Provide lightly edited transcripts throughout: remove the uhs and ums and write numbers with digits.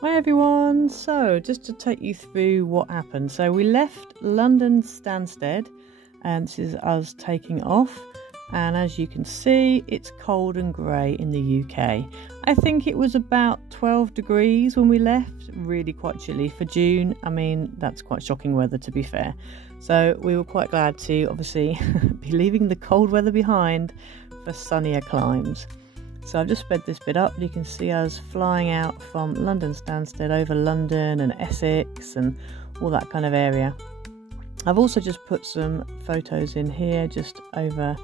Hi everyone, so just to take you through what happened. So we left London Stansted and this is us taking off, and as you can see it's cold and grey in the UK. I think it was about 12 degrees when we left, really quite chilly for June. I mean, that's quite shocking weather to be fair. So we were quite glad to obviously be leaving the cold weather behind for sunnier climes. So I've just sped this bit up and you can see us flying out from London Stansted over London and Essex and all that kind of area. I've also just put some photos in here just over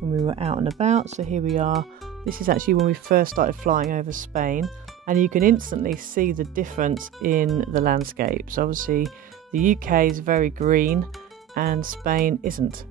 when we were out and about. So here we are. This is actually when we first started flying over Spain, and you can instantly see the difference in the landscape. So obviously the UK is very green and Spain isn't.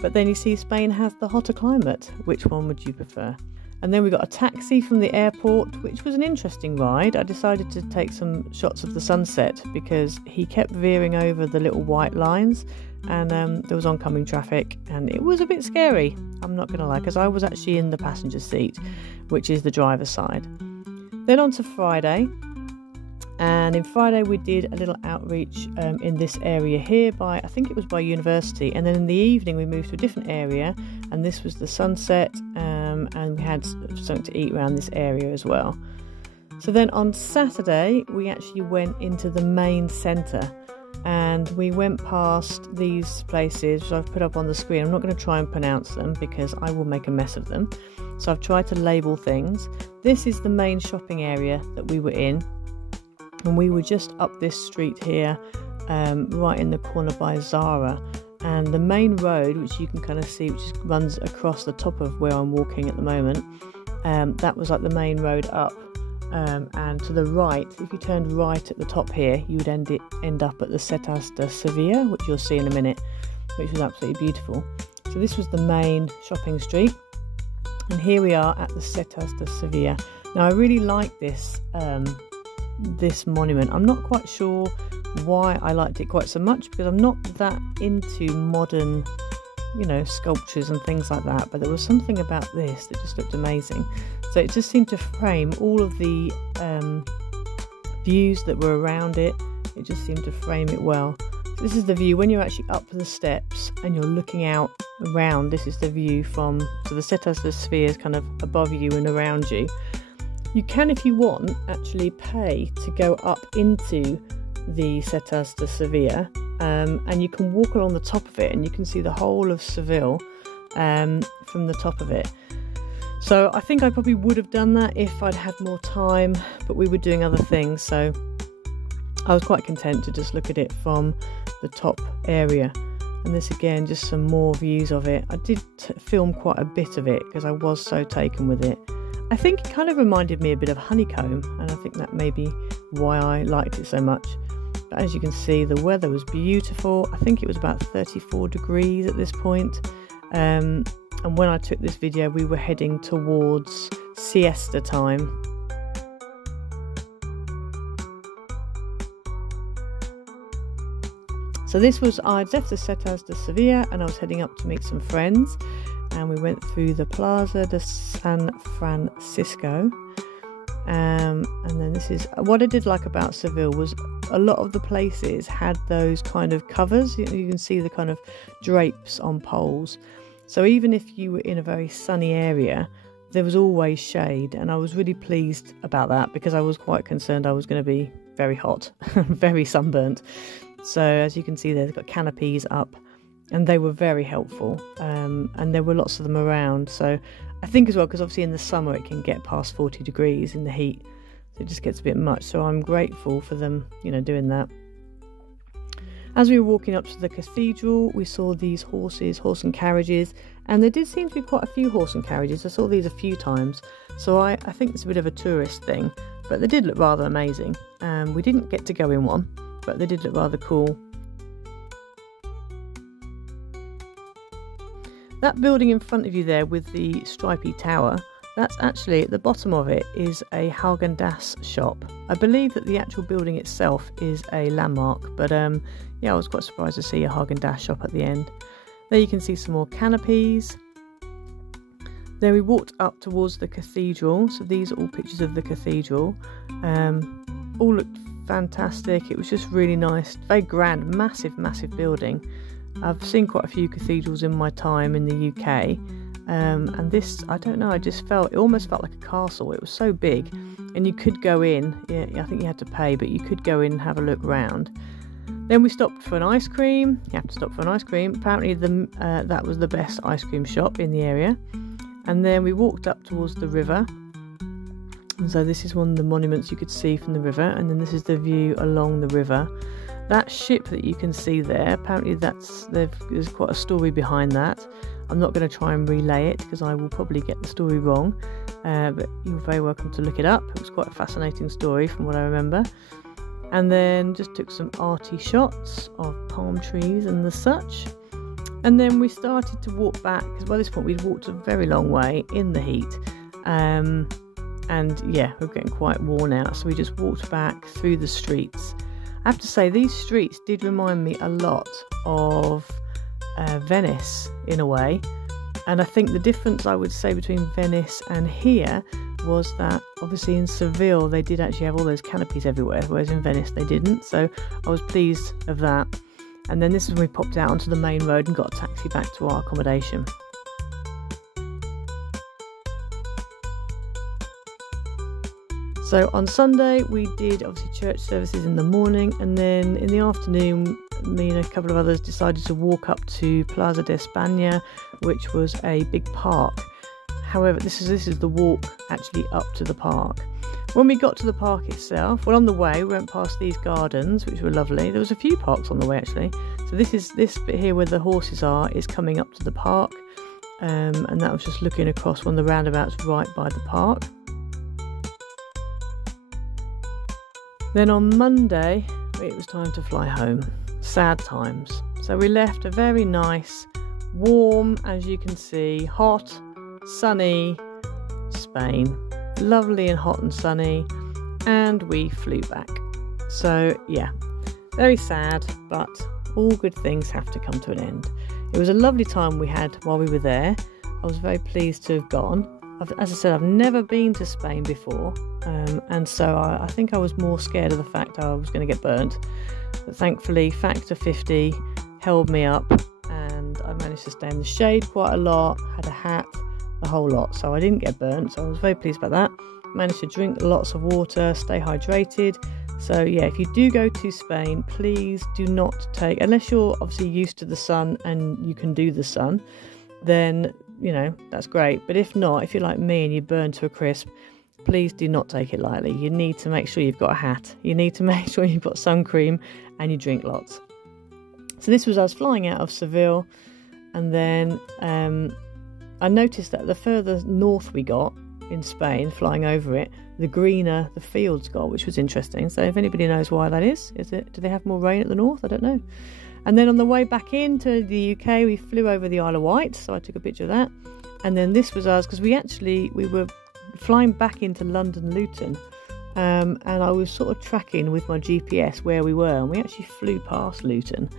But then you see Spain has the hotter climate. Which one would you prefer? And then we got a taxi from the airport, which was an interesting ride. I decided to take some shots of the sunset because he kept veering over the little white lines, and there was oncoming traffic and it was a bit scary, I'm not going to lie, because I was actually in the passenger seat, which is the driver's side. Then on to Friday. And in Friday we did a little outreach in this area here I think it was by university, and then in the evening we moved to a different area and this was the sunset, and we had something to eat around this area as well. So then on Saturday we actually went into the main centre and we went past these places which I've put up on the screen. I'm not going to try and pronounce them because I will make a mess of them, so I've tried to label things. This is the main shopping area that we were in. And we were just up this street here, right in the corner by Zara. And the main road, which you can kind of see, which runs across the top of where I'm walking at the moment, that was like the main road up. And to the right, if you turned right at the top here, you would end up at the Setas de Seville, which you'll see in a minute, which was absolutely beautiful. So this was the main shopping street. And here we are at the Setas de Seville. Now I really like this this monument. I'm not quite sure why I liked it quite so much because I'm not that into modern, sculptures and things like that, but there was something about this that just looked amazing. So it just seemed to frame all of the views that were around it. It just seemed to frame it well. So this is the view when you're actually up the steps and you're looking out around. This is the view from, so the Setas de Seville is kind of above you and around you. You can, if you want, actually pay to go up into the Setas de Seville, and you can walk along the top of it and you can see the whole of Seville from the top of it. So I think I probably would have done that if I'd had more time, but we were doing other things, so I was quite content to just look at it from the top area. And this again, just some more views of it. I did film quite a bit of it because I was so taken with it. I think it kind of reminded me a bit of Honeycomb, and I think that may be why I liked it so much. But as you can see, the weather was beautiful. I think it was about 34 degrees at this point. And when I took this video, we were heading towards siesta time. So this was, I'd left the Setas de Seville and I was heading up to meet some friends. And we went through the Plaza de San Francisco, and then this is what I did like about Seville was a lot of the places had those kind of covers. You can see the kind of drapes on poles, so even if you were in a very sunny area there was always shade, and I was really pleased about that because I was quite concerned I was going to be very hot very sunburnt. So as you can see there, they've got canopies up. And they were very helpful, and there were lots of them around. So I think as well, because obviously in the summer it can get past 40 degrees in the heat, so it just gets a bit much. So I'm grateful for them, doing that. As we were walking up to the cathedral, we saw these horse and carriages, and there did seem to be quite a few horse and carriages. I saw these a few times, so I think it's a bit of a tourist thing, but they did look rather amazing. We didn't get to go in one, but they did look rather cool. That building in front of you there with the stripy tower, that's actually at the bottom of it is a Häagen-Dazs shop. I believe that the actual building itself is a landmark, but yeah, I was quite surprised to see a Häagen-Dazs shop at the end. There you can see some more canopies. Then we walked up towards the cathedral. So these are all pictures of the cathedral. All looked fantastic. It was just really nice, very grand, massive building. I've seen quite a few cathedrals in my time in the UK, and this, I don't know, it almost felt like a castle. It was so big, and you could go in. Yeah, I think you had to pay, but you could go in and have a look round. Then we stopped for an ice cream. You have to stop for an ice cream. Apparently that was the best ice cream shop in the area. And then we walked up towards the river. And so this is one of the monuments you could see from the river, and then this is the view along the river. That ship that you can see there, apparently there's quite a story behind that. I'm not going to try and relay it because I will probably get the story wrong, but you're very welcome to look it up. It was quite a fascinating story from what I remember. And then just took some arty shots of palm trees and the such. And then we started to walk back, because by this point we'd walked a very long way in the heat. And yeah, we were getting quite worn out, so we just walked back through the streets. I have to say, these streets did remind me a lot of Venice in a way, and I think the difference I would say between Venice and here was that obviously in Seville they did actually have all those canopies everywhere, whereas in Venice they didn't, so I was pleased of that. And then this is when we popped out onto the main road and got a taxi back to our accommodation. So on Sunday we did obviously church services in the morning, and then in the afternoon me and a couple of others decided to walk up to Plaza de España, which was a big park. However, this is the walk actually up to the park. When we got to the park itself, well, on the way we went past these gardens, which were lovely. There was a few parks on the way actually. So this bit here where the horses are is coming up to the park, and that was just looking across one of the roundabouts right by the park. Then on Monday, it was time to fly home. Sad times. So we left a very nice, warm, as you can see, hot, sunny Spain. Lovely and hot and sunny. And we flew back. So yeah, very sad, but all good things have to come to an end. It was a lovely time we had while we were there. I was very pleased to have gone. As I said, I've never been to Spain before, and so I think I was more scared of the fact I was going to get burnt. But thankfully, factor 50 held me up, and I managed to stay in the shade quite a lot, had a hat, the whole lot, so I didn't get burnt, so I was very pleased about that. Managed to drink lots of water, stay hydrated. So yeah, if you do go to Spain, please do not take, unless you're obviously used to the sun and you can do the sun, then you know, that's great. But if not, if you're like me and you burn to a crisp, please do not take it lightly. You need to make sure you've got a hat. You need to make sure you've got sun cream and you drink lots. So this was us flying out of Seville, and then I noticed that the further north we got in Spain, flying over it, the greener the fields got, which was interesting. So if anybody knows why that is do they have more rain at the north? I don't know. And then on the way back into the UK, we flew over the Isle of Wight, so I took a picture of that. And then this was us, because we were flying back into London Luton, and I was sort of tracking with my GPS where we were, and we actually flew past Luton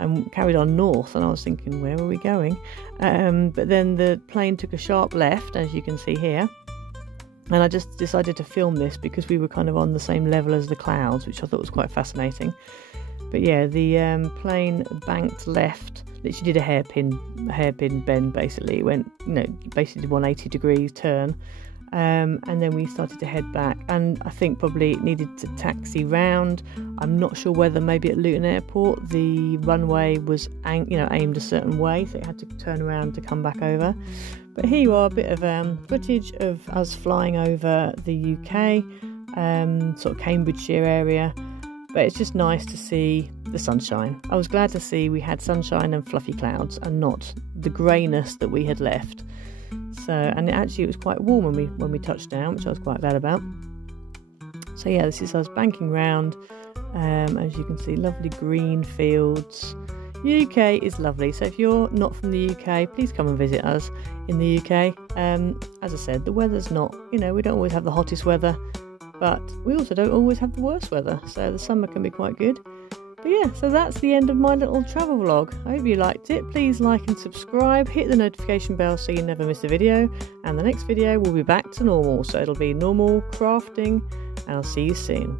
and carried on north, and I was thinking, where were we going? But then the plane took a sharp left, as you can see here, and I just decided to film this because we were kind of on the same level as the clouds, which I thought was quite fascinating. But yeah, the plane banked left, literally did a hairpin bend basically. It went, basically did 180 degrees turn. And then we started to head back, and I think probably it needed to taxi round. I'm not sure whether maybe at Luton Airport the runway was aimed a certain way, so it had to turn around to come back over. But here you are, a bit of footage of us flying over the UK, sort of Cambridgeshire area. But it's just nice to see the sunshine. I was glad to see we had sunshine and fluffy clouds and not the greyness that we had left. So, and actually it was quite warm when we touched down, which I was quite glad about. So yeah, this is us banking round. As you can see, lovely green fields. UK is lovely. So if you're not from the UK, please come and visit us in the UK. As I said, the weather's not, we don't always have the hottest weather, but we also don't always have the worst weather, so the summer can be quite good. But yeah, so that's the end of my little travel vlog. I hope you liked it. Please like and subscribe, hit the notification bell so you never miss a video, and the next video will be back to normal, so it'll be normal crafting, and I'll see you soon.